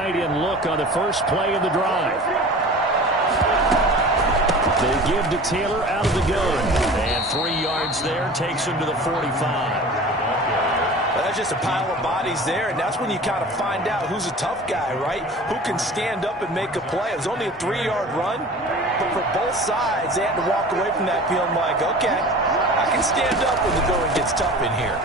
And look on the first play of the drive. They give to Taylor out of the gun. And 3 yards there takes him to the 45. That's just a pile of bodies there, and that's when you kind of find out who's a tough guy, right? Who can stand up and make a play. It was only a 3-yard run, but for both sides, they had to walk away from that feeling like, okay, I can stand up when the going gets tough in here.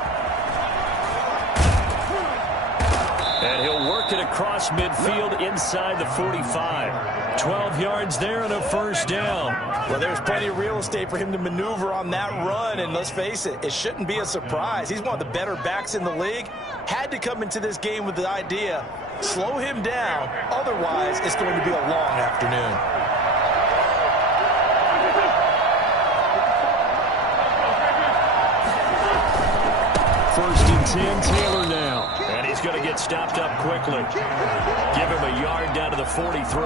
And he'll work it across midfield inside the 45. 12 yards there and a first down. Well, there's plenty of real estate for him to maneuver on that run, and let's face it, it shouldn't be a surprise. He's one of the better backs in the league. Had to come into this game with the idea, slow him down, otherwise it's going to be a long afternoon. First and 10, Taylor now. And he's going to get stopped up quickly. Give him a yard down to the 43.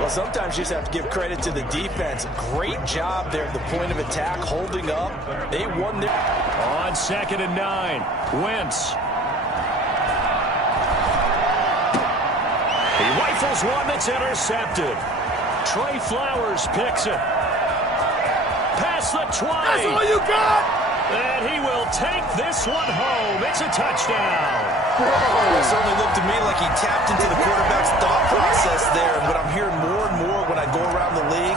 Well, sometimes you just have to give credit to the defense. Great job there at the point of attack, holding up. They won their... On 2nd and 9, Wentz. He rifles one that's intercepted. Trey Flowers picks it. Past the 20. That's all you got! And he will take this one home. It's a touchdown. It certainly looked to me like he tapped into the quarterback's thought process there. And what I'm hearing more and more when I go around the league,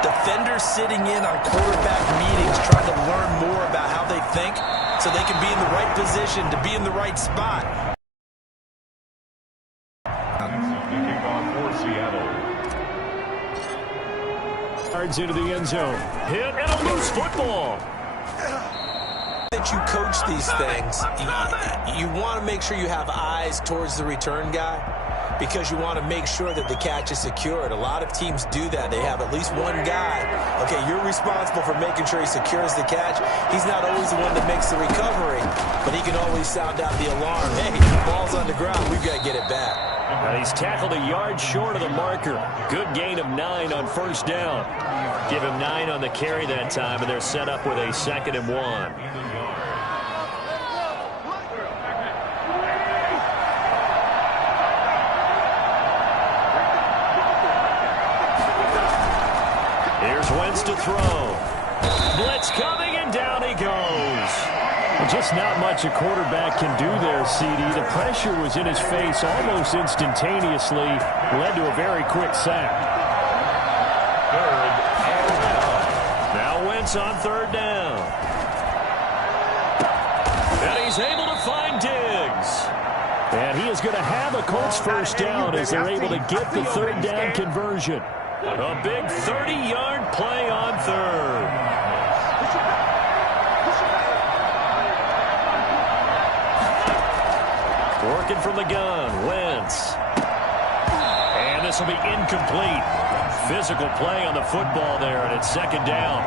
defenders sitting in on quarterback meetings trying to learn more about how they think so they can be in the right position to be in the right spot. Yards into the end zone. Hit and a loose football. That you coach these things, you want to make sure you have eyes towards the return guy because you want to make sure that the catch is secured. A lot of teams do that. They have at least one guy. Okay, you're responsible for making sure he secures the catch. He's not always the one that makes the recovery, but he can always sound out the alarm. Hey, the ball's on the ground. We've got to get it back. He's tackled a yard short of the marker. Good gain of 9 on first down. Give him 9 on the carry that time, and they're set up with a 2nd and 1. Here's Wentz to throw. Blitz coming, and down he goes. Just not much a quarterback can do there, CD. The pressure was in his face almost instantaneously. Led to a very quick sack. Now Wentz on 3rd down. And he's able to find Diggs. And he is going to have a Colts first down as they're able to get the 3rd down conversion. A big 30-yard play on 3rd. Working from the gun, Wentz. And this will be incomplete. Physical play on the football there, and it's 2nd down.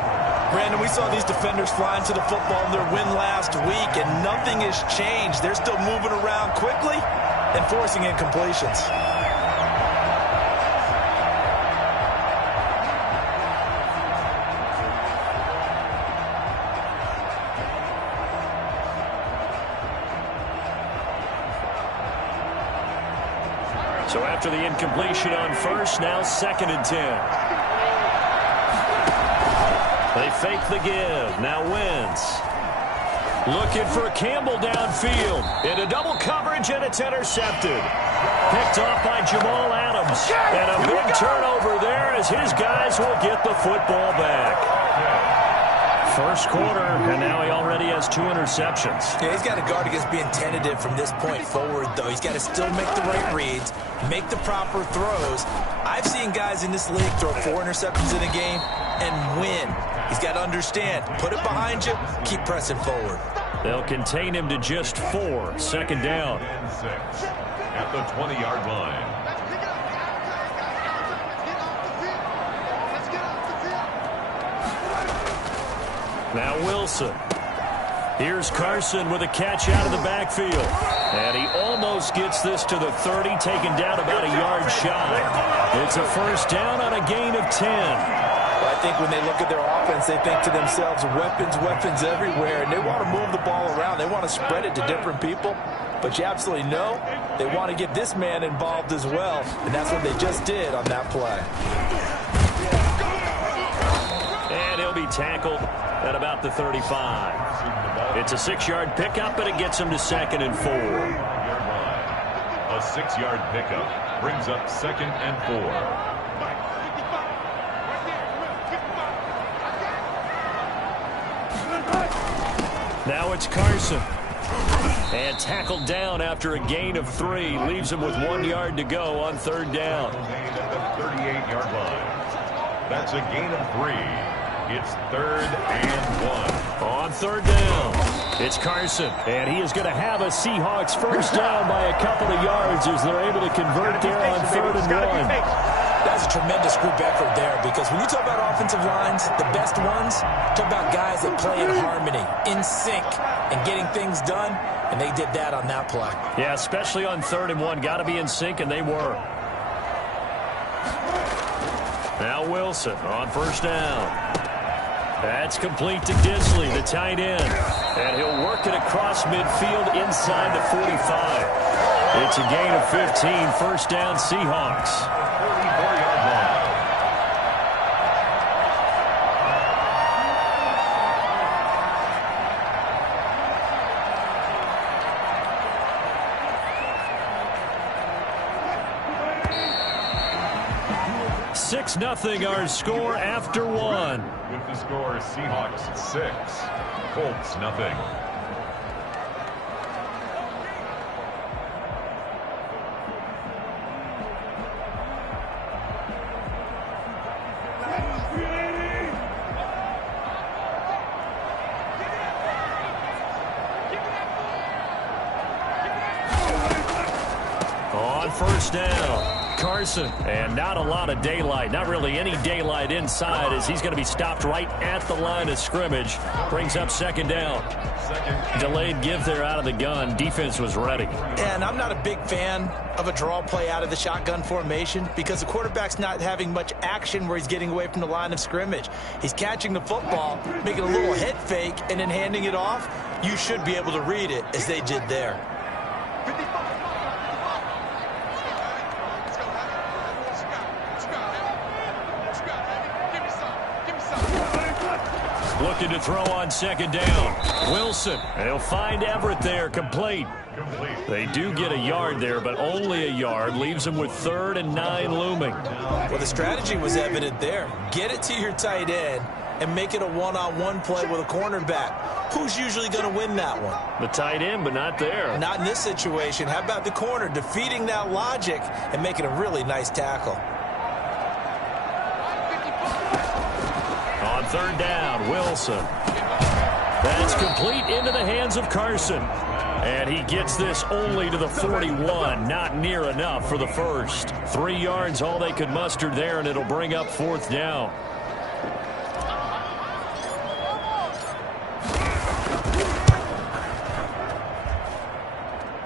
Brandon, we saw these defenders flying to the football in their win last week, and nothing has changed. They're still moving around quickly and forcing incompletions. So after the incompletion on first, now 2nd and 10. They fake the give. Now Wentz. Looking for Campbell downfield. Into double coverage, and it's intercepted. Picked off by Jamal Adams. And a big turnover there as his guys will get the football back. First quarter, and now he already has 2 interceptions. Yeah, he's got to guard against being tentative from this point forward, though. He's got to still make the right reads, make the proper throws. I've seen guys in this league throw 4 interceptions in a game and win. He's got to understand, put it behind you, keep pressing forward. They'll contain him to just 4, 2nd down. At the 20-yard line. Now Wilson. Here's Carson with a catch out of the backfield. And he almost gets this to the 30, taken down about a yard shy. It's a first down on a gain of 10. Well, I think when they look at their offense, they think to themselves, weapons, weapons everywhere, and they want to move the ball around. They want to spread it to different people. But you absolutely know they want to get this man involved as well, and that's what they just did on that play. And he'll be tackled at about the 35. It's a 6-yard pickup, and it gets him to 2nd and 4. A 6-yard pickup brings up 2nd and 4. Now it's Carson. And tackled down after a gain of 3. Leaves him with 1 yard to go on 3rd down. At the 38-yard line. That's a gain of 3. It's 3rd and 1. On 3rd down, it's Carson. And he is going to have a Seahawks first down by a couple of yards as they're able to convert there on 3rd and 1. That's a tremendous group effort there, because when you talk about offensive lines, the best ones, talk about guys that play in harmony, in sync, and getting things done, and they did that on that play. Yeah, especially on 3rd and 1. Got to be in sync, and they were. Now Wilson on first down. That's complete to Disley, the tight end. And he'll work it across midfield inside the 45. It's a gain of 15, first down Seahawks. 34-yard line. Six nothing our score after 1. With the score, Seahawks 6, Colts nothing. On first down, Carson, and not a lot of daylight, not really any daylight inside, as he's going to be stopped right at the line of scrimmage. Brings up 2nd down. Delayed give there out of the gun. Defense was ready. And I'm not a big fan of a draw play out of the shotgun formation, because the quarterback's not having much action where he's getting away from the line of scrimmage. He's catching the football, making a little head fake, and then handing it off. You should be able to read it as they did there. Looking to throw on 2nd down. Wilson, they'll find Everett there, complete. They do get a yard there, but only a yard. Leaves them with 3rd and 9 looming. Well, the strategy was evident there. Get it to your tight end and make it a one-on-one play with a cornerback. Who's usually going to win that one? The tight end, but not there. Not in this situation. How about the corner defeating that logic and making a really nice tackle? On 3rd down, Wilson. That's complete into the hands of Carson. And he gets this only to the 41. Not near enough for the first. 3 yards, all they could muster there, and it'll bring up 4th down.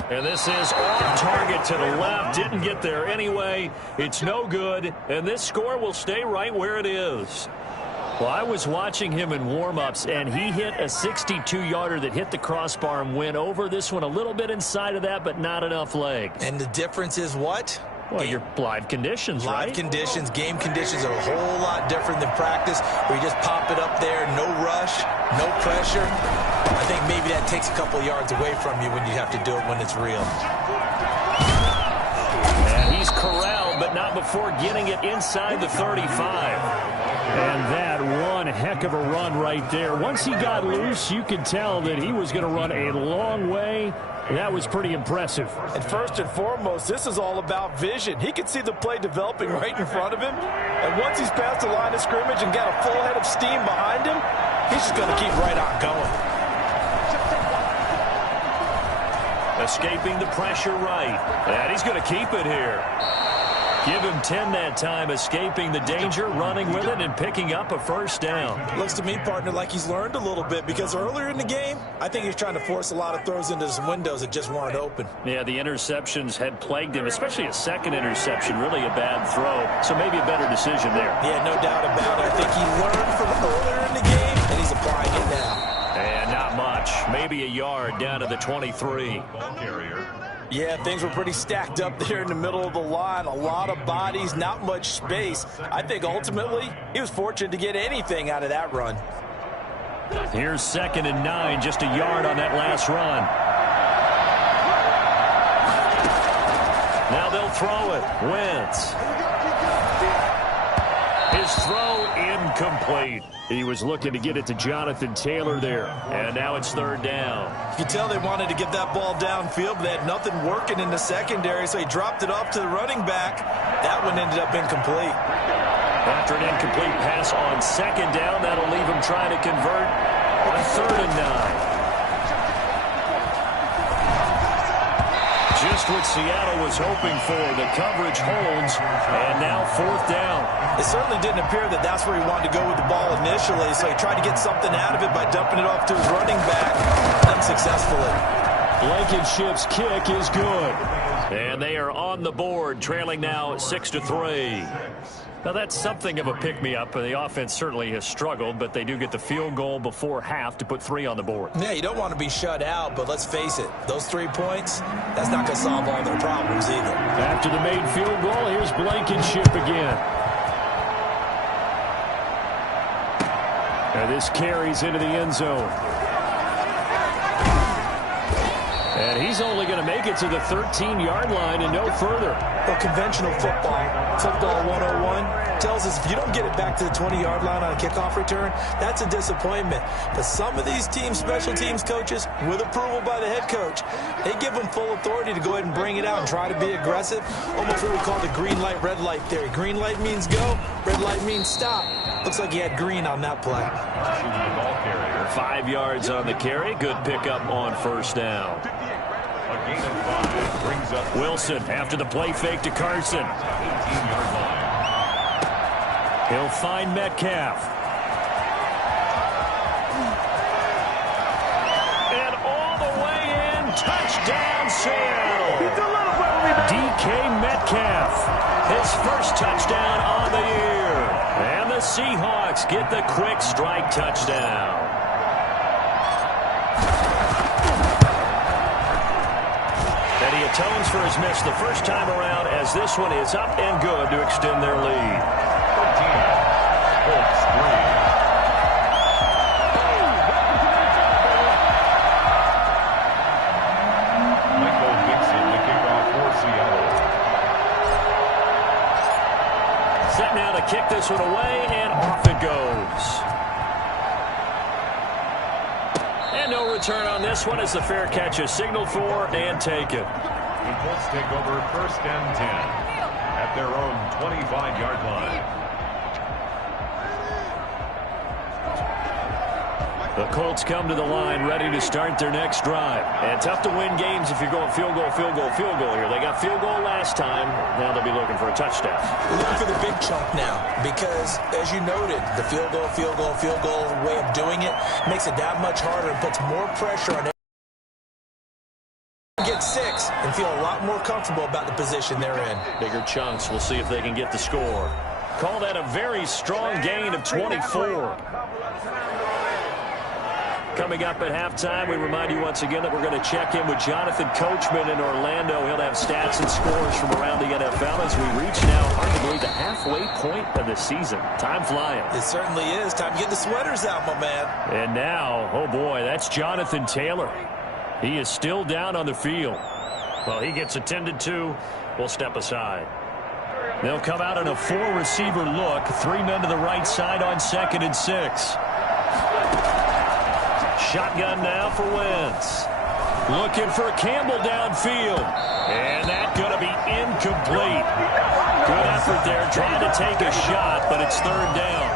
And this is off target to the left. Didn't get there anyway. It's no good. And this score will stay right where it is. Well, I was watching him in warm-ups, and he hit a 62-yarder that hit the crossbar and went over. This one a little bit inside of that, but not enough leg. And the difference is what? Well, your live conditions, right? Live conditions, game conditions are a whole lot different than practice, where you just pop it up there, no rush, no pressure. I think maybe that takes a couple of yards away from you when you have to do it when it's real. And he's corralled, but not before getting it inside the 35. And that one heck of a run right there. Once he got loose, you could tell that he was going to run a long way. That was pretty impressive. And first and foremost, this is all about vision. He could see the play developing right in front of him. And once he's past the line of scrimmage and got a full head of steam behind him, he's just going to keep right on going. Escaping the pressure right. And he's going to keep it here. Give him 10 that time, escaping the danger, running with it, and picking up a first down. Looks to me, partner, like he's learned a little bit, because earlier in the game, I think he's trying to force a lot of throws into some windows that just weren't open. Yeah, the interceptions had plagued him, especially a second interception, really a bad throw. So maybe a better decision there. Yeah, no doubt about it. I think he learned from earlier in the game, and he's applying it now. And not much. Maybe a yard down to the 23. Ball carrier. Yeah, things were pretty stacked up there in the middle of the line. A lot of bodies, not much space. I think ultimately he was fortunate to get anything out of that run. Here's 2nd and 9, just a yard on that last run. Now they'll throw it. Wentz. His throw incomplete. He was looking to get it to Jonathan Taylor there. And now it's 3rd down. You can tell they wanted to get that ball downfield, but they had nothing working in the secondary, so he dropped it off to the running back. That one ended up incomplete. After an incomplete pass on 2nd down, that'll leave him trying to convert on 3rd and 9. Just what Seattle was hoping for. The coverage holds, and now 4th down. It certainly didn't appear that that's where he wanted to go with the ball initially, so he tried to get something out of it by dumping it off to his running back unsuccessfully. Blankenship's kick is good. And they are on the board, trailing now 6-3. Now, that's something of a pick-me-up. The offense certainly has struggled, but they do get the field goal before half to put 3 on the board. Yeah, you don't want to be shut out, but let's face it, those 3 points, that's not going to solve all their problems either. After the made field goal, here's Blankenship again. And this carries into the end zone. And he's only going to make it to the 13-yard line and no further. Well, conventional football 101, tells us if you don't get it back to the 20-yard line on a kickoff return, that's a disappointment. But some of these teams, special teams coaches, with approval by the head coach, they give them full authority to go ahead and bring it out and try to be aggressive. Almost what we call the green light, red light theory. Green light means go, red light means stop. Looks like he had green on that play. 5 yards on the carry. Good pickup on 1st down. A gain of 5 brings up Wilson after the play fake to Carson. 18-yard line. He'll find Metcalf. And all the way in. Touchdown, Seattle. DK Metcalf. His first touchdown on the year. And the Seahawks get the quick strike touchdown. And he atones for his miss the first time around, as this one is up and good to extend their lead. 13. Colts 3. Michael Dixon to kick off for Seattle. Set now to kick this one away, and off it goes. And no return on this one as the fair catch is signaled for and taken. The Colts take over 1st and 10 at their own 25-yard line. The Colts come to the line ready to start their next drive. And tough to win games if you're going field goal, field goal, field goal here. They got field goal last time. Now they'll be looking for a touchdown. We're looking for the big chunk now because, as you noted, the field goal way of doing it makes it that much harder and puts more pressure on it. Get 6 and feel a lot more comfortable about the position they're in. Bigger chunks. We'll see if they can get the score. Call that a very strong gain of 24. Coming up at halftime, we remind you once again that we're going to check in with Jonathan Coachman in Orlando. He'll have stats and scores from around the NFL as we reach now, hard to believe, the halfway point of the season. Time flying. It certainly is. Time to get the sweaters out, my man. And now, oh boy, that's Jonathan Taylor. He is still down on the field. Well, he gets attended to. We'll step aside. They'll come out in a 4-receiver look. 3 men to the right side on 2nd and 6. Shotgun now for Wentz. Looking for Campbell downfield. And that's going to be incomplete. Good effort there trying to take a shot, but it's 3rd down.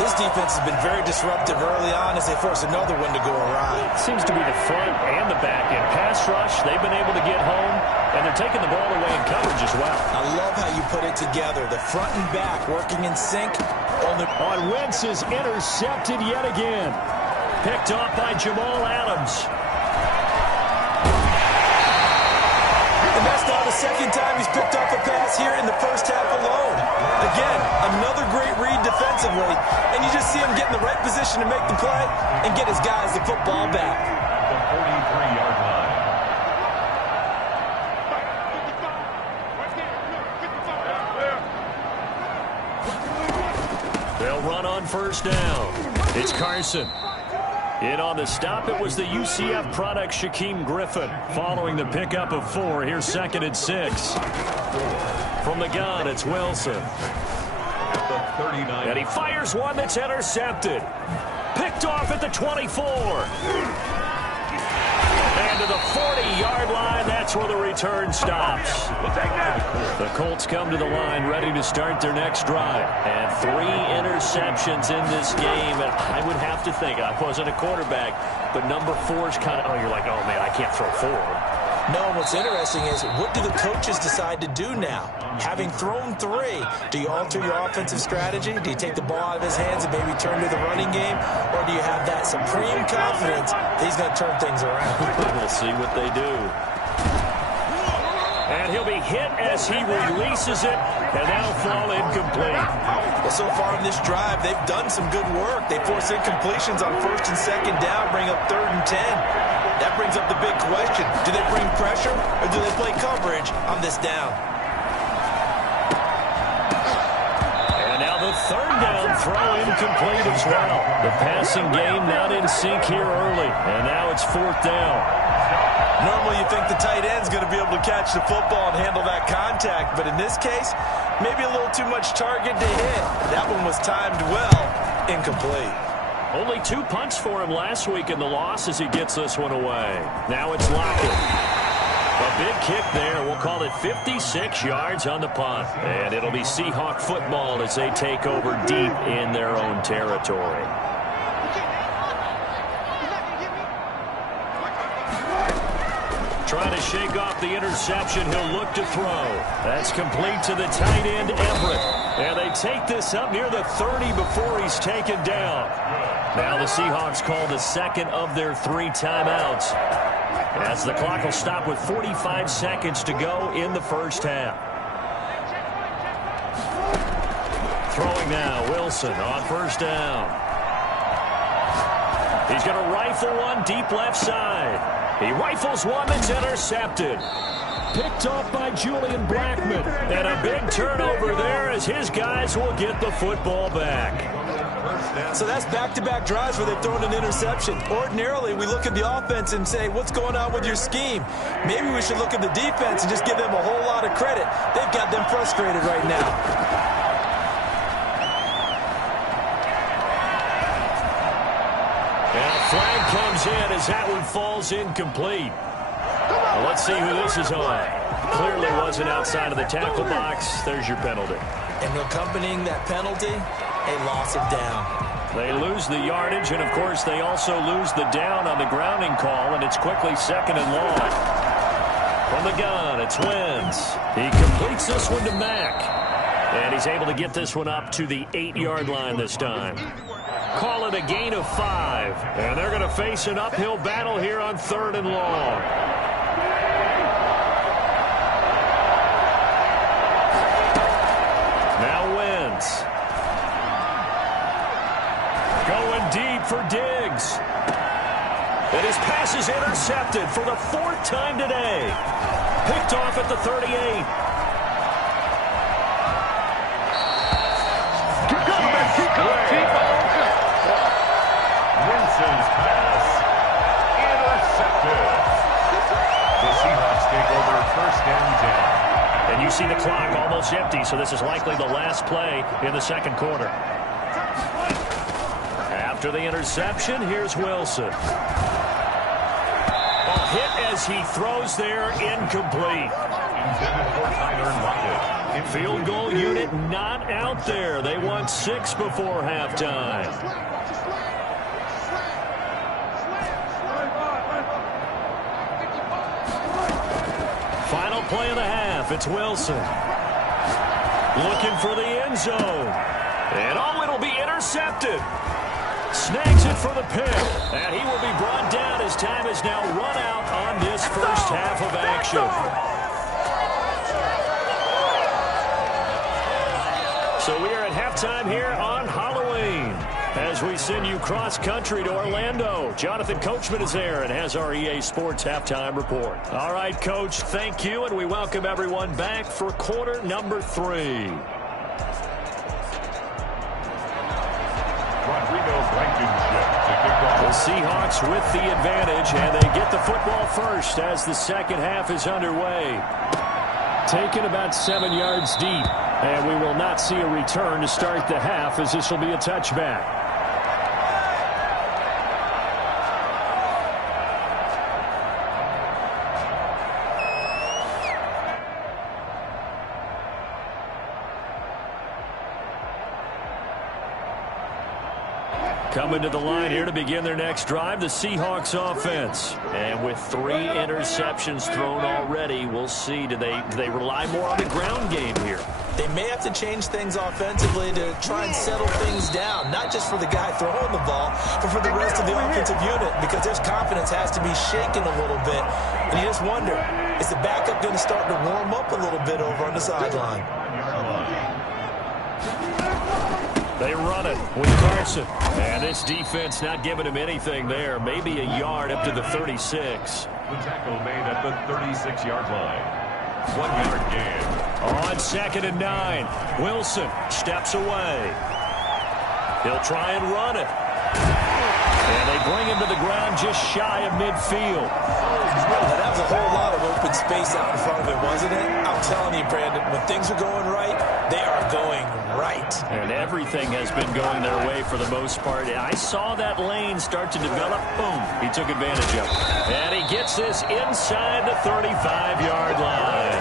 This defense has been very disruptive early on as they force another one to go awry. Seems to be the front and the back end. Pass rush, they've been able to get home, and they're taking the ball away in coverage as well. I love how you put it together. The front and back working in sync. On Wentz is intercepted yet again. Picked off by Jamal Adams. And that's now the second time he's picked off a pass here in the first half alone. Again, another great read defensively, and you just see him get in the right position to make the play and get his guys the football back. The 43-yard line. They'll run on first down. It's Carson. In on the stop, it was the UCF product Shaquem Griffin. Following the pickup of 4, here's 2nd and 6. From the gun, it's Wilson. The 39. And he fires one that's intercepted. Picked off at the 24. And to the 40-yard line, that's where the return stops. The Colts come to the line ready to start their next drive. And 3 interceptions in this game. And I would have to think, I wasn't a quarterback, but number 4 is kind of, you're like, oh, man, I can't throw 4. No, and what's interesting is, what do the coaches decide to do now? Having thrown 3, do you alter your offensive strategy? Do you take the ball out of his hands and maybe turn to the running game? Or do you have that supreme confidence that he's going to turn things around? We'll see what they do. And he'll be hit as he releases it, and that'll fall incomplete. Well, so far in this drive, they've done some good work. They force incompletions on 1st and 2nd down, bring up 3rd and 10. That brings up the big question. Do they bring pressure, or do they play coverage on this down? And now the 3rd down throw incomplete as well. The passing game not in sync here early, and now it's 4th down. Normally you think the tight end's going to be able to catch the football and handle that contact, but in this case, maybe a little too much target to hit. That one was timed well, incomplete. Only 2 punts for him last week in the loss as he gets this one away. Now it's Lockett. A big kick there. We'll call it 56 yards on the punt. And it'll be Seahawk football as they take over deep in their own territory. Trying to shake off the interception. He'll look to throw. That's complete to the tight end, Everett. And they take this up near the 30 before he's taken down. Now the Seahawks call the 2nd of their 3 timeouts, as the clock will stop with 45 seconds to go in the first half. Throwing now, Wilson on first down. He's going to rifle one deep left side. He rifles one that's intercepted. Picked off by Julian Blackmon. And a big turnover there as his guys will get the football back. So that's back-to-back drives where they've thrown an interception. Ordinarily, we look at the offense and say, what's going on with your scheme? Maybe we should look at the defense and just give them a whole lot of credit. They've got them frustrated right now. And a flag comes in as that one falls incomplete. Well, let's see who this is on. Clearly wasn't outside of the tackle box. There's your penalty. And accompanying that penalty, a loss of down. They lose the yardage, and, of course, they also lose the down on the grounding call, and it's quickly 2nd and long. From the gun, it's Wentz. He completes this one to Mack. And he's able to get this one up to the 8-yard line this time. Call it a gain of 5. And they're going to face an uphill battle here on 3rd and long. Now Wentz. Going deep for Diggs. And his pass is intercepted for the 4th time today. Picked off at the 38. Winston's pass intercepted. The Seahawks take over 1st and 10. And you see the clock almost empty, so this is likely the last play in the 2nd quarter. After the interception, here's Wilson. A hit as he throws there, incomplete. Intended for Tyler Lockett. Field goal unit not out there. They won 6 before halftime. Final play of the half. It's Wilson. Looking for the end zone. And it'll be intercepted. Snags it for the pick. And he will be brought down as time has now run out on this first half of action. So we are at halftime here on Halloween as we send you cross-country to Orlando. Jonathan Coachman is there and has our EA Sports halftime report. All right, Coach, thank you, and we welcome everyone back for quarter number 3. The Seahawks with the advantage, and they get the football first as the second half is underway. Taken about 7 yards deep, and we will not see a return to start the half as this will be a touchback. Coming to the line here to begin their next drive, the Seahawks offense. And with 3 interceptions thrown already, we'll see. Do they rely more on the ground game here? They may have to change things offensively to try and settle things down, not just for the guy throwing the ball, but for the rest of the offensive unit, because their confidence has to be shaken a little bit. And you just wonder, is the backup going to start to warm up a little bit over on the sideline? They run it with Carson. And this defense not giving him anything there. Maybe a yard up to the 36. The tackle made at the 36-yard line. 1-yard gain. On 2nd and 9. Wilson steps away. He'll try and run it. And they bring him to the ground just shy of midfield. Now, that was a whole lot of open space out in front of him, wasn't it? I'm telling you, Brandon, when things are going right, they are going right. And everything has been going their way for the most part. I saw that lane start to develop. Boom. He took advantage of it. And he gets this inside the 35-yard line.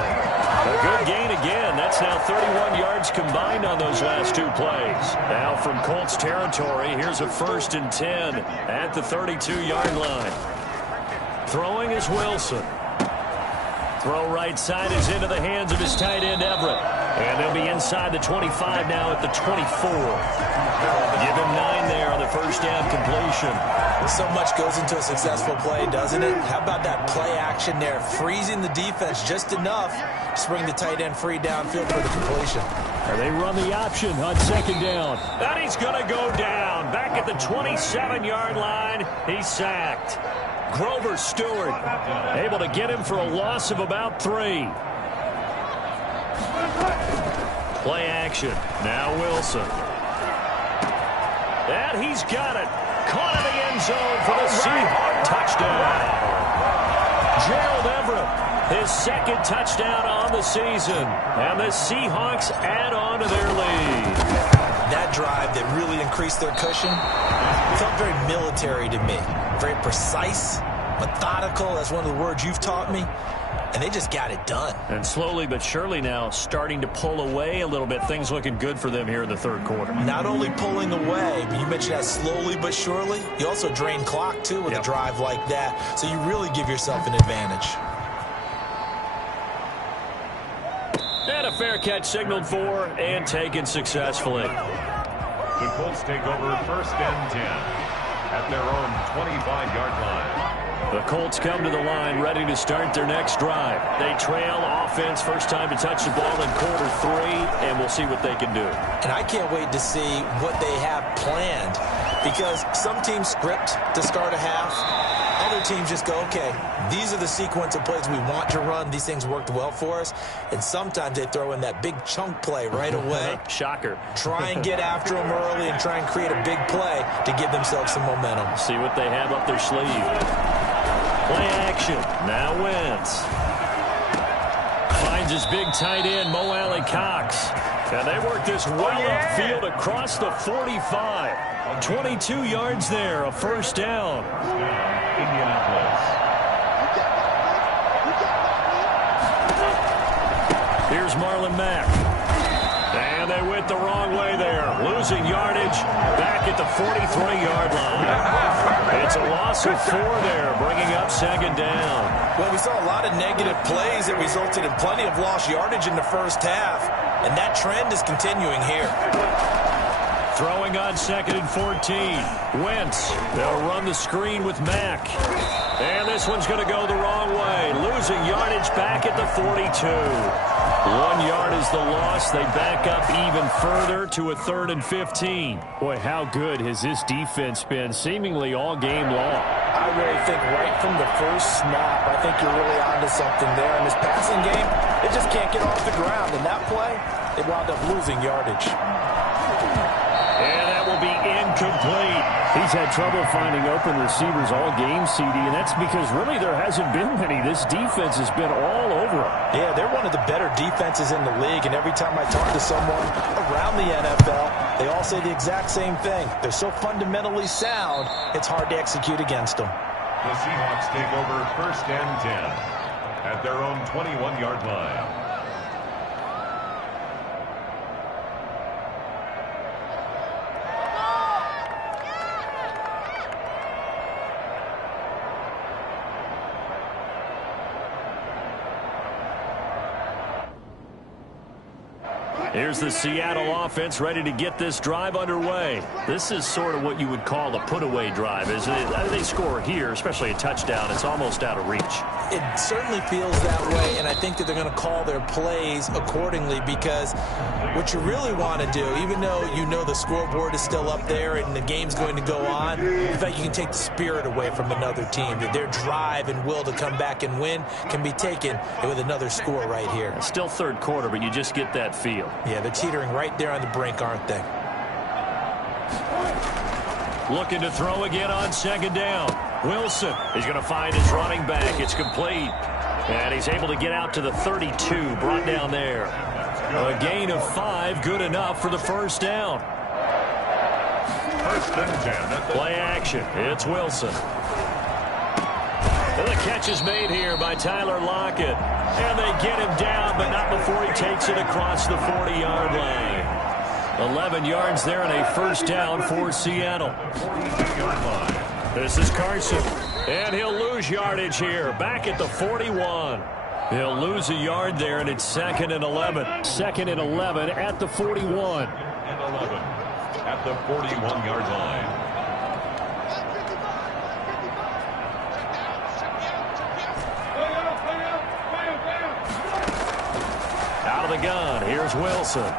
A good gain again. That's now 31 yards combined on those last 2 plays. Now from Colts territory, here's a 1st and 10 at the 32-yard line. Throwing is Wilson. Throw right side is into the hands of his tight end, Everett. And they'll be inside the 25 now at the 24. Give him 9 there on the first down completion. So much goes into a successful play, doesn't it? How about that play action there? Freezing the defense just enough to bring the tight end free downfield for the completion. And they run the option on 2nd down. And he's going to go down. Back at the 27-yard line, he's sacked. Grover Stewart able to get him for a loss of about 3. Play action. Now Wilson. And he's got it. Caught in the end zone for the Seahawks touchdown. Gerald Everett, his 2nd touchdown on the season. And the Seahawks add on to their lead. That drive that really increased their cushion felt very military to me. Very precise, methodical. That's one of the words you've taught me. And they just got it done. And slowly but surely now starting to pull away a little bit. Things looking good for them here in the 3rd quarter. Not only pulling away, but you mentioned that slowly but surely. You also drain clock, too, with a drive like that. So you really give yourself an advantage. And a fair catch signaled for and taken successfully. The Colts take over 1st and 10 at their own 25-yard line. The Colts come to the line ready to start their next drive. They trail offense, first time to touch the ball in quarter 3, and we'll see what they can do. And I can't wait to see what they have planned, because some teams script to start a half. Other teams just go, okay, these are the sequence of plays we want to run. These things worked well for us. And sometimes they throw in that big chunk play right away. Shocker. Try and get after them early and try and create a big play to give themselves some momentum. See what they have up their sleeve. Play action. Now Wentz. Finds his big tight end, Mo Alley-Cox. And they work this well upfield across the 45. 22 yards there, a 1st down. Indianapolis. Here's Marlon Mack. And they went the wrong way there. Losing yardage back at the 43-yard line. It's a loss of 4 there, bringing up second down. Well, we saw a lot of negative plays that resulted in plenty of lost yardage in the first half, and that trend is continuing here. Throwing on 2nd and 14. Wentz. They'll run the screen with Mack. And this one's going to go the wrong way. Losing yardage back at the 42. 1 yard is the loss. They back up even further to a 3rd and 15. Boy, how good has this defense been seemingly all game long? I really think right from the first snap, I think you're really onto something there. In this passing game, it just can't get off the ground. In that play, they wound up losing yardage. And that will be incomplete. He's had trouble finding open receivers all game, CD, and that's because really there hasn't been many. This defense has been all over him. Yeah, they're one of the better defenses in the league, and every time I talk to someone around the NFL, they all say the exact same thing. They're so fundamentally sound, it's hard to execute against them. The Seahawks take over 1st and 10 at their own 21-yard line. Here's the Seattle offense ready to get this drive underway. This is sort of what you would call a put-away drive, isn't it? They score here, especially a touchdown. It's almost out of reach. It certainly feels that way, and I think that they're going to call their plays accordingly because what you really want to do, even though you know the scoreboard is still up there and the game's going to go on, in fact, you can take the spirit away from another team. That their drive and will to come back and win can be taken with another score right here. It's still 3rd quarter, but you just get that feel. Yeah, they're teetering right there on the brink, aren't they? Looking to throw again on 2nd down. Wilson is going to find his running back. It's complete. And he's able to get out to the 32, brought down there. A gain of 5, good enough for the 1st down. 1st and 10. Play action. It's Wilson. And the catch is made here by Tyler Lockett. And they get him down, but not before he takes it across the 40-yard line. 11 yards there and a 1st down for Seattle. This is Carson. And he'll lose yardage here. Back at the 41. He'll lose a yard there, and it's 2nd and 11. 2nd and 11 at the 41. And 11 at the 41-yard line. Out of the gun, here's Wilson.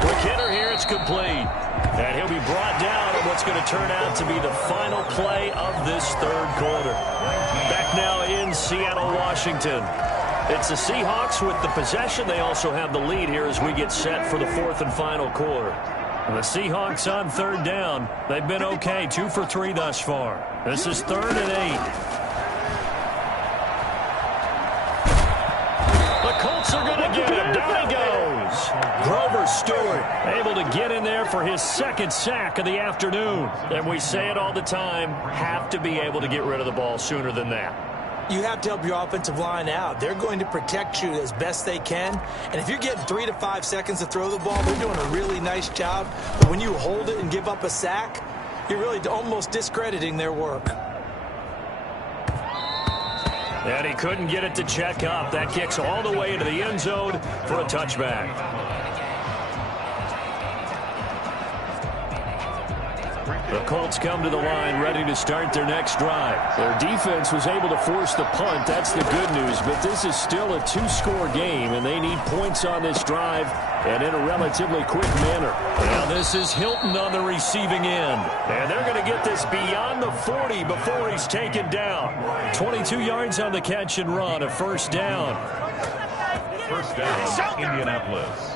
Quick hitter here, it's complete. And he'll be brought down on what's going to turn out to be the final play of this 3rd quarter. Back now in Seattle, Washington. It's the Seahawks with the possession. They also have the lead here as we get set for the 4th and final quarter. And the Seahawks on 3rd down. They've been okay, 2 for 3 thus far. This is 3rd and 8. The Colts are going to get him. Down he goes. Grover Stewart able to get in there for his 2nd sack of the afternoon. And we say it all the time, have to be able to get rid of the ball sooner than that. You have to help your offensive line out. They're going to protect you as best they can. And if you're getting 3 to 5 seconds to throw the ball, they're doing a really nice job. But when you hold it and give up a sack, you're really almost discrediting their work. And he couldn't get it to check up. That kicks all the way into the end zone for a touchback. The Colts come to the line ready to start their next drive. Their defense was able to force the punt. That's the good news. But this is still a 2-score game, and they need points on this drive and in a relatively quick manner. Now this is Hilton on the receiving end. And they're going to get this beyond the 40 before he's taken down. 22 yards on the catch and run, a 1st down. 1st down, Indianapolis.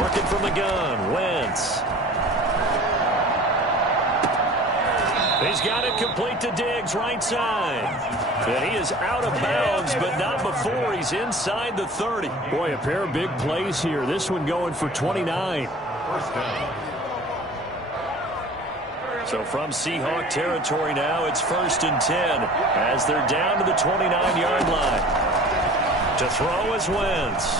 Working from the gun, Wentz. He's got it complete to Diggs, right side. And he is out of bounds, but not before he's inside the 30. Boy, a pair of big plays here. This one going for 29. First down. So from Seahawk territory now, it's 1st and 10 as they're down to the 29-yard line. To throw is Wentz.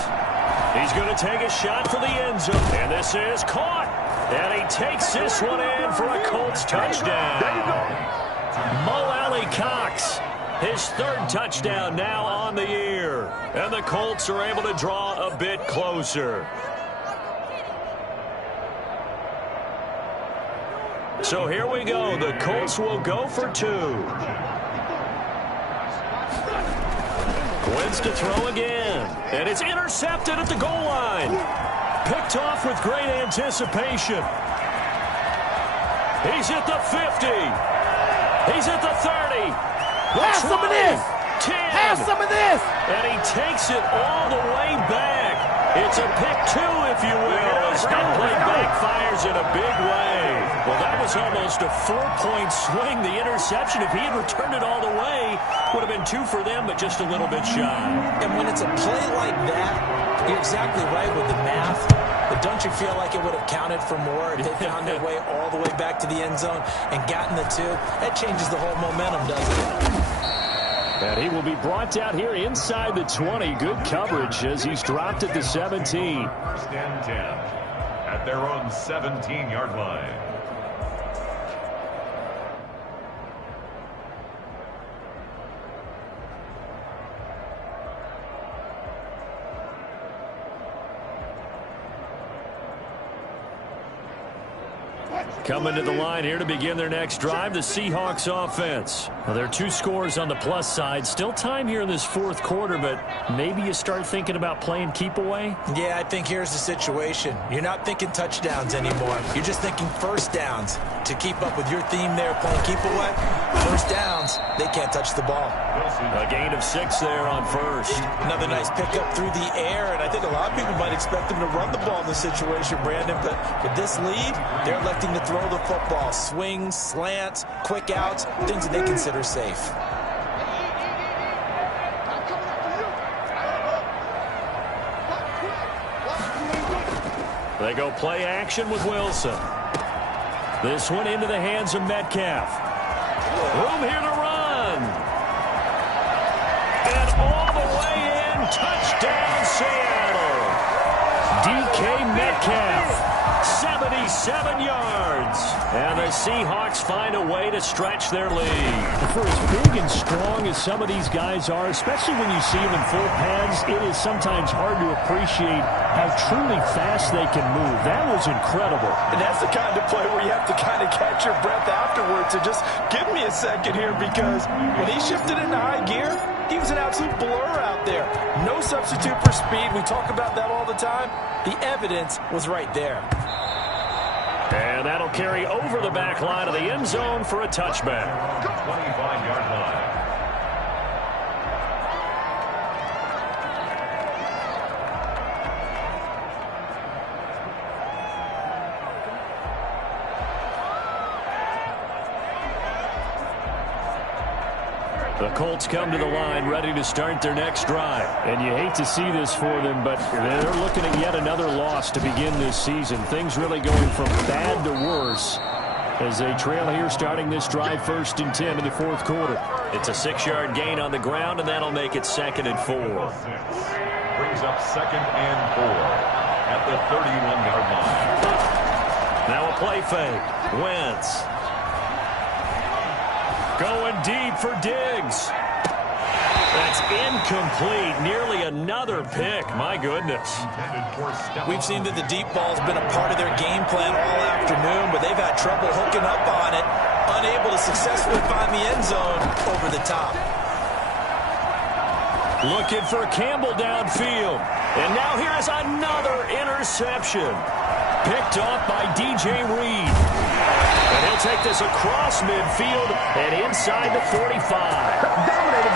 He's going to take a shot for the end zone, and this is caught. And he takes this one in for a Colts touchdown. Mo Alley-Cox, his 3rd touchdown now on the year. And the Colts are able to draw a bit closer. So here we go. The Colts will go for 2. Wentz to throw again. And it's intercepted at the goal line. Picked off with great anticipation. He's at the 50. He's at the 30. Have some of this. 10. Have some of this. And he takes it all the way back. It's a pick 2, if you will, as that play backfires in a big way. Well, that was almost a 4-point swing. The interception, if he had returned it all the way, would have been 2 for them, but just a little bit shy. And when it's a play like that, you're exactly right with the math. But don't you feel like it would have counted for more if they found their way all the way back to the end zone and gotten the 2? That changes the whole momentum, doesn't it? And he will be brought out here inside the 20. Good coverage as he's dropped at the 17. 1st and 10 at their own 17-yard line. Coming to the line here to begin their next drive, the Seahawks offense. Well, there are 2 scores on the plus side. Still time here in this 4th quarter, but maybe you start thinking about playing keep away? Yeah, I think here's the situation. You're not thinking touchdowns anymore. You're just thinking 1st downs. To keep up with your theme there, playing keep away, 1st downs, they can't touch the ball. A gain of 6 there on 1st. Another nice pickup through the air, and I think a lot of people might expect them to run the ball in this situation, Brandon, but with this lead, they're electing to throw the football. Swings, slants, quick outs, things that they consider safe. They go play action with Wilson. This one into the hands of Metcalf. Room here to run. And all the way in, touchdown Seattle. DK Metcalf. 77 yards. And the Seahawks find a way to stretch their lead. For as big and strong as some of these guys are, especially when you see them in full pads, it is sometimes hard to appreciate how truly fast they can move. That was incredible. And that's the kind of play where you have to kind of catch your breath afterwards. And just give me a second here, because when he shifted into high gear, he was an absolute blur out there. No substitute for speed. We talk about that all the time. The evidence was right there. And that'll carry over the back line of the end zone for a touchback. 25-yard line. The Colts come to the line ready to start their next drive. And you hate to see this for them, but they're looking at yet another loss to begin this season. Things really going from bad to worse as they trail here starting this drive 1st and 10 in the 4th quarter. It's a 6-yard gain on the ground, and that'll make it 2nd and 4. Brings up 2nd and 4 at the 31-yard line. Now a play fake. Wentz. Going deep for Diggs. That's incomplete. Nearly another pick. My goodness. We've seen that the deep ball's been a part of their game plan all afternoon, but they've had trouble hooking up on it, unable to successfully find the end zone over the top. Looking for Campbell downfield. And now here is another interception. Picked off by DJ Reed. And he'll take this across midfield and inside the 45.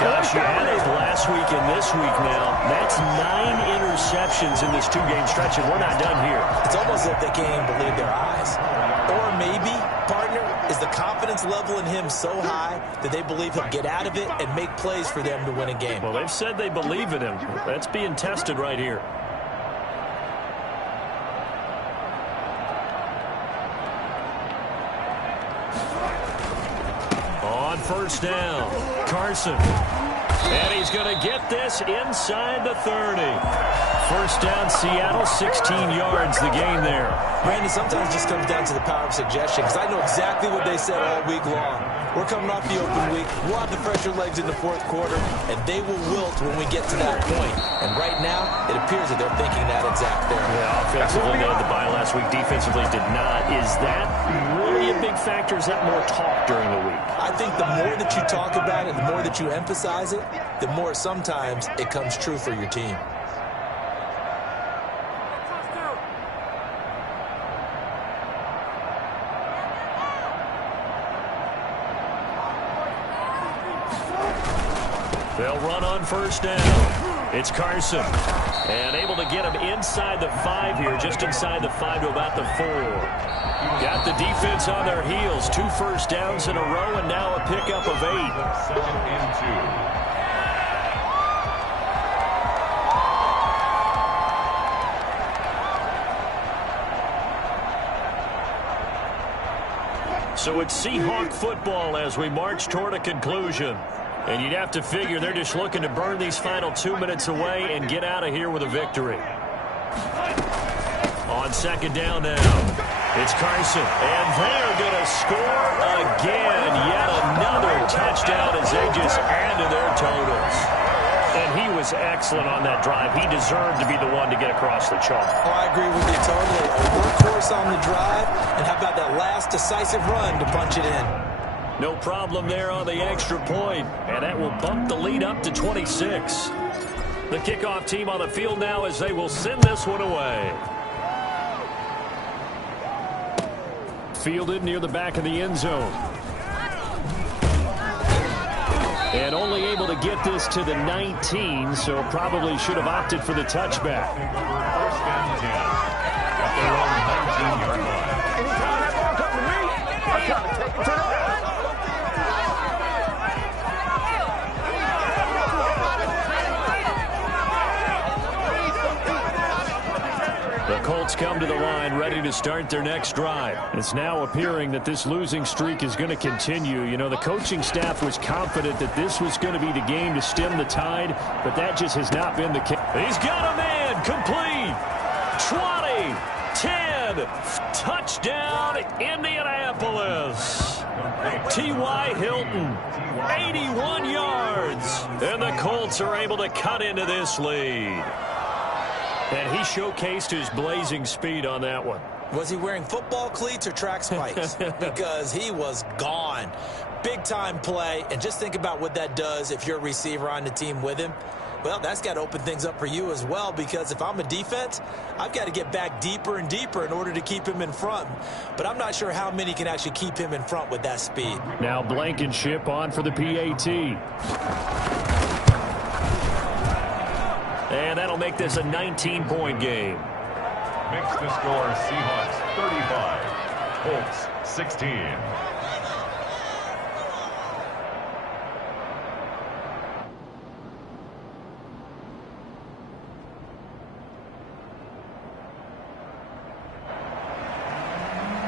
Gosh, you had it last week and this week now. That's 9 interceptions in this 2-game stretch, and we're not done here. It's almost as if they can't even believe their eyes. Or maybe, partner, is Is the confidence level in him so high that they believe he'll get out of it and make plays for them to win a game? Well, they've said they believe in him. That's being tested right here. On first down, Carson. And he's going to get this inside the 30. First down, Seattle, 16 yards the gain there. Brandon, sometimes it just comes down to the power of suggestion, because I know exactly what they said all week long. We're coming off the open week. We'll have the fresher legs in the fourth quarter, and they will wilt when we get to that point. And right now, it appears that they're thinking that exact thing. Yeah, offensively, they had the bye last week. Defensively, did not. Is that really a big factor? Is that more talk during the week? I think the more that you talk about it, the more that you emphasize it, the more sometimes it comes true for your team. They'll run on first down. It's Carson. And able to get him inside the 5 here, just inside the 5 to about the 4. Got the defense on their heels. 2 first downs in a row, and now a pickup of 8. 2nd and 2. So it's Seahawk football as we march toward a conclusion. And you'd have to figure they're just looking to burn these final 2 minutes away and get out of here with a victory. On second down now, it's Carson. And they're going to score again. Yet another touchdown as they just add to their totals. And he was excellent on that drive. He deserved to be the one to get across the chalk. Oh, I agree with you totally. A workhorse on the drive. And how about that last decisive run to punch it in? No problem there on the extra point, and that will bump the lead up to 26. The kickoff team on the field now as they will send this one away. Fielded near the back of the end zone. And only able to get this to the 19, so probably should have opted for the touchback. 1st and 10. At their own 19-yard line. Anytime that ball comes to me, I'm trying to take it to the The Colts come to the line ready to start their next drive. It's now appearing that this losing streak is going to continue. You know, the coaching staff was confident that this was going to be the game to stem the tide, but that just has not been the case. He's got a man complete. 20, 10, touchdown Indianapolis. T.Y. Hilton, 81 yards. And the Colts are able to cut into this lead. And he showcased his blazing speed on that one. Was he wearing football cleats or track spikes? Because he was gone. Big-time play, and just think about what that does if you're a receiver on the team with him. Well, that's got to open things up for you as well, because if I'm a defense, I've got to get back deeper and deeper in order to keep him in front. But I'm not sure how many can actually keep him in front with that speed. Now Blankenship on for the PAT. And that'll make this a 19-point game. Makes the score Seahawks 35, Colts 16.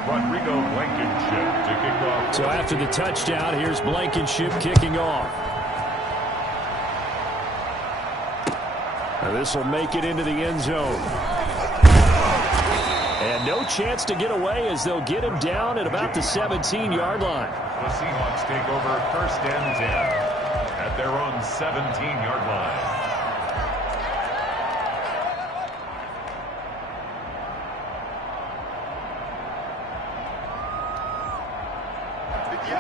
Rodrigo Blankenship to kick off. So after the touchdown, here's Blankenship kicking off. Now this will make it into the end zone. And no chance to get away as they'll get him down at about the 17-yard line. The Seahawks take over 1st and 10 at their own 17-yard line.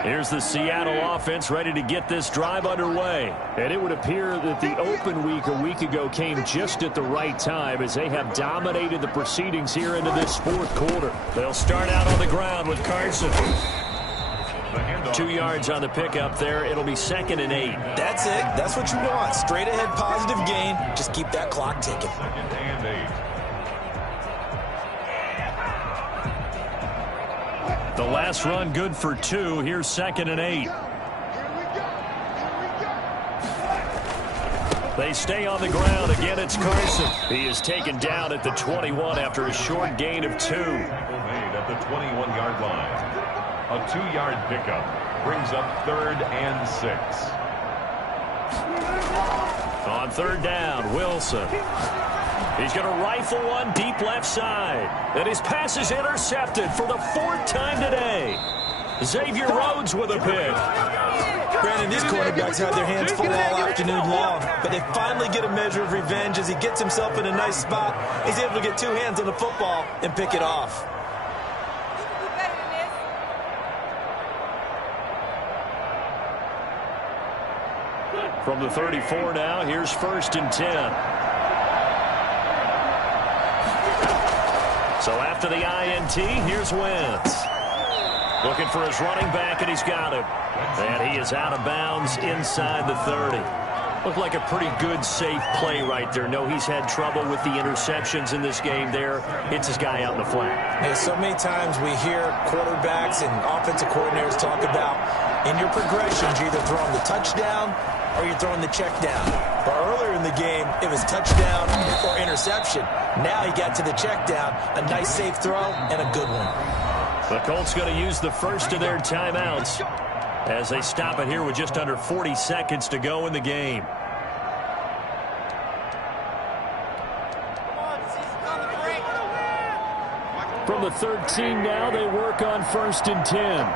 Here's the Seattle offense ready to get this drive underway. And it would appear that the open week a week ago came just at the right time as they have dominated the proceedings here into this fourth quarter. They'll start out on the ground with Carson. 2 yards on the pickup there. It'll be 2nd and 8. That's it. That's what you want. Straight ahead positive gain. Just keep that clock ticking. 2nd and 8. The Last run good for 2. Here's 2nd and 8. They stay on the ground. Again, it's Carson. He is taken down at the 21 after a short gain of 2. Made at the 21-yard line. A 2-yard pickup brings up 3rd and 6. On 3rd down, Wilson. He's going to rifle one deep left side. And his pass is intercepted for the 4th time today. Xavier Rhodes with a pick. Brandon, these quarterbacks had their hands full all afternoon long, but they finally get a measure of revenge as he gets himself in a nice spot. He's able to get 2 hands on the football and pick it off. From the 34 now, here's 1st and 10. So after the INT, here's Wentz. Looking for his running back, and he's got him. And he is out of bounds inside the 30. Looked like a pretty good, safe play right there. No, he's had trouble with the interceptions in this game there. Hits his guy out in the flat. Hey, so many times we hear quarterbacks and offensive coordinators talk about in your progressions, you're either throwing the touchdown or you're throwing the check down. But earlier in the game, it was touchdown or interception. Now he got to the check down, a nice safe throw, and a good one. The Colts going to use the first of their timeouts as they stop it here with just under 40 seconds to go in the game. From the 13 now, they work on 1st and 10.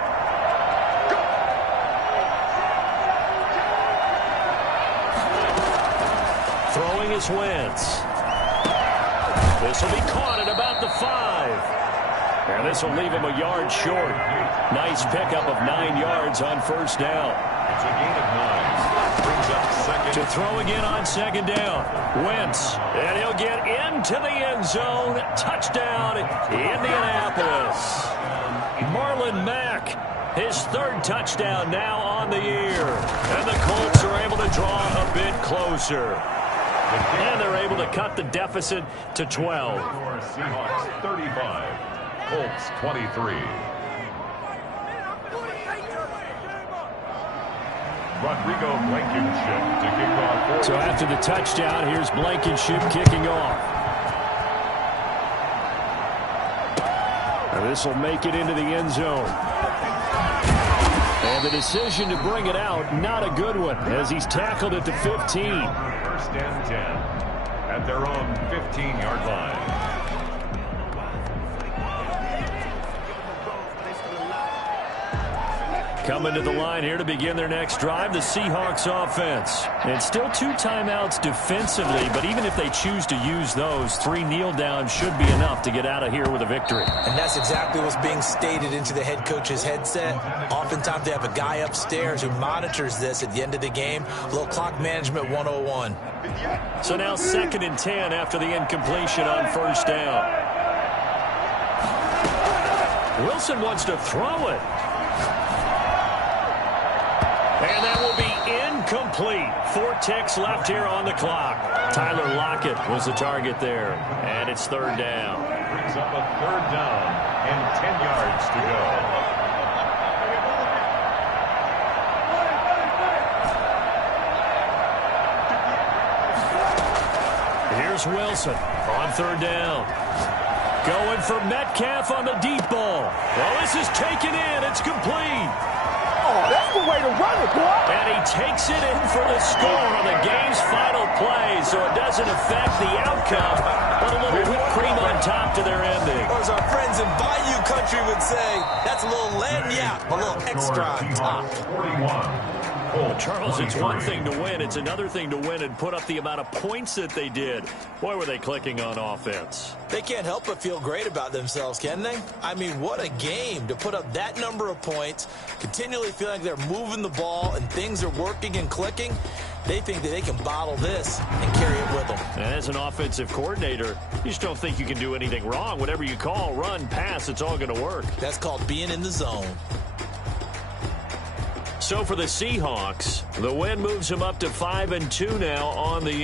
Throwing is Wentz. This will be caught at about the 5. And this will leave him a yard short. Nice pickup of 9 yards on 1st down. It's a gain of 9. Brings up 2nd. To throw again on 2nd down. Wentz. And he'll get into the end zone. Touchdown, Indianapolis. Marlon Mack, his 3rd touchdown now on the year. And the Colts are able to draw a bit closer. And they're able to cut the deficit to 12. Seahawks 35. Colts 23. Rodrigo Blankenship to kick off. So after the touchdown, here's Blankenship kicking off. And this will make it into the end zone. And the decision to bring it out, not a good one, as he's tackled at the 15. 1st and 10 at their own 15-yard line. Coming to the line here to begin their next drive, the Seahawks offense. And still 2 timeouts defensively, but even if they choose to use those, 3 kneel downs should be enough to get out of here with a victory. And that's exactly what's being stated into the head coach's headset. Oftentimes they have a guy upstairs who monitors this at the end of the game. A little clock management 101. So now 2nd and 10 after the incompletion on 1st down. Wilson wants to throw it. And that will be incomplete. 4 ticks left here on the clock. Tyler Lockett was the target there. And it's 3rd down. Brings up a 3rd down and 10 yards to go. Here's Wilson on 3rd down. Going for Metcalf on the deep ball. Well, this is taken in. It's complete. Oh, that's the way to run it, boy. And he takes it in for the score on the game's final play, so it doesn't affect the outcome, but a little whipped cream on top to their ending. Or as our friends in Bayou Country would say, that's a little lagniappe, a little extra on top. 41. Charles, it's one thing to win. It's another thing to win and put up the amount of points that they did. Boy, were they clicking on offense. They can't help but feel great about themselves, can they? I mean, what a game to put up that number of points, continually feeling like they're moving the ball and things are working and clicking. They think that they can bottle this and carry it with them. And as an offensive coordinator, you just don't think you can do anything wrong. Whatever you call, run, pass, it's all going to work. That's called being in the zone. So for the Seahawks, the win moves them up to 5-2 now on the